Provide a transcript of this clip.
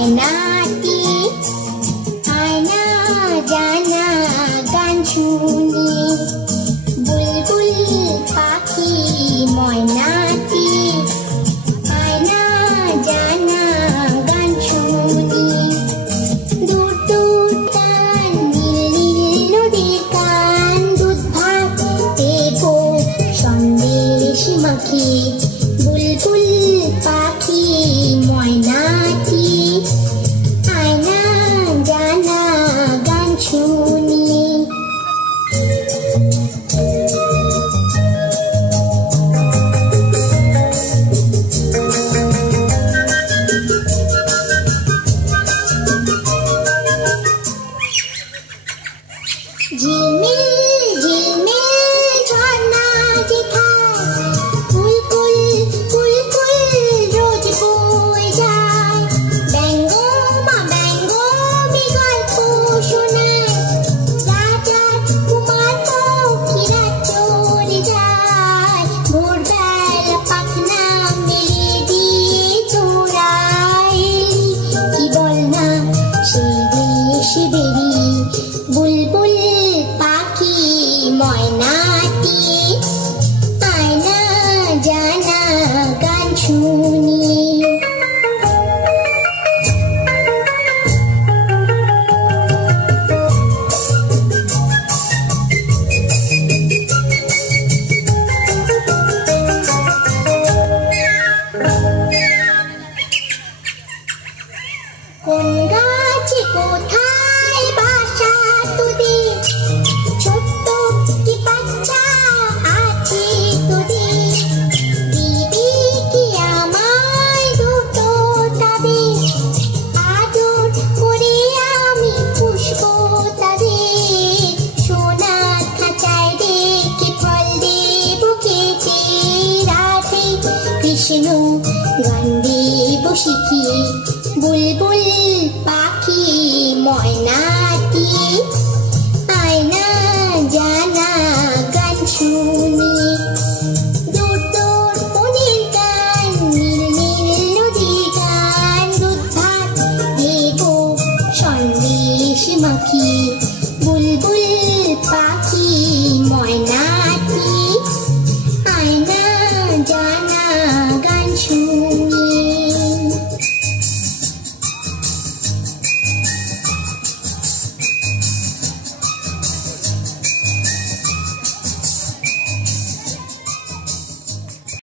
ময়নাটি আয়না জানা গান শুনি বুলবুল পাখি ময়নাটি আয়না জানা গান শুনি দূর দূর টান নীল নীল নদীর কান দুধ ভাত দেবো সন্দেশ মাখি বুলবুল পাখি ময়নাটি আয়না জানা গান শুনি ঝিলমিল ঝিলমিল ঝর্ণা যেথায় কুলকুল কুলকুল রোজ বয়ে যায় ব্যঙ্গ মৃগল্প শোনায় রাজার কুমার পক্ষীরা চলে যায় ভোরবেলা পাখনা মেলে দিয়ে তোরা এলি কি বল না সেই দেশে বেরি বুলবুল পাখি ময়নাটি আয়না জানা গান শুনি কোন গাছে কোথায় বাসা তোদের ছোট্ট কি বাচ্চা আছে তোদের দিদি কি আমায় দুটো তবে আদর করে আমি পুষবো তাদের সোনার খাঁচায় রেখে ফল দেবো কেটে রাধে কৃষ্ণ গান দেবো শিখিয়ে বুলবুল পাখি ময়নাটি আয়না জানা গান শুনি